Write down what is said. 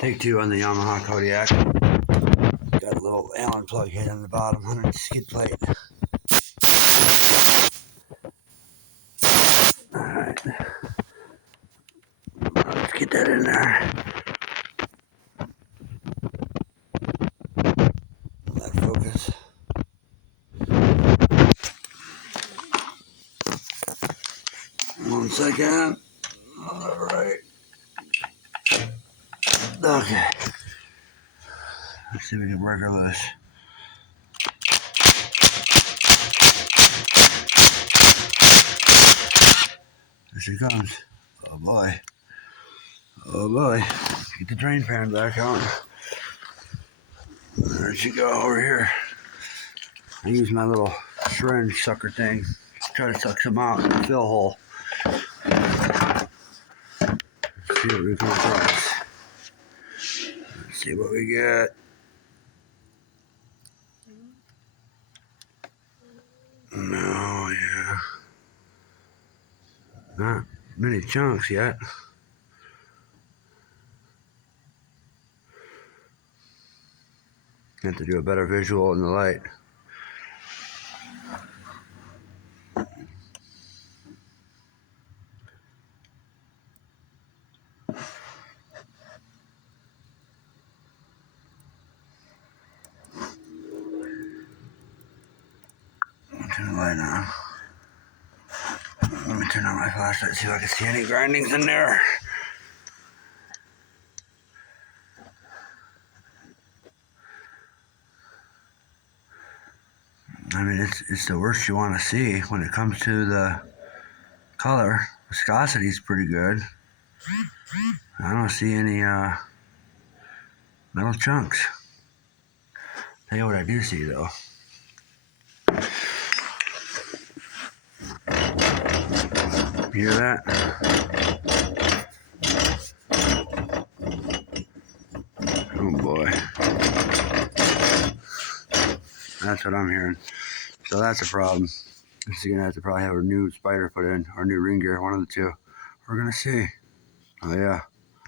Take two on the Yamaha Kodiak. Got a little Allen plug head on the bottom, 100 skid plate. Alright. Let's get that in there. That focus. One second. Alright. Okay. Let's see if we can work her loose. There she comes. Oh boy. Oh boy. Get the drain pan back on. There she go over here. I use my little syringe sucker thing to try to suck some out in the fill hole. Let's see what we come across. Let's see what we get. No, yeah. Not many chunks yet. Have to do a better visual in the light. Turn the light on. Let me turn on my flashlight, see if I can see any grindings in there. I mean, it's the worst you want to see when it comes to the color. Viscosity is pretty good. I don't see any metal chunks. Tell you what I do see though. You hear that? Oh boy. That's what I'm hearing. So that's a problem. She's gonna have to probably have a new spider put in, or new ring gear, one of the two. We're gonna see. Oh yeah.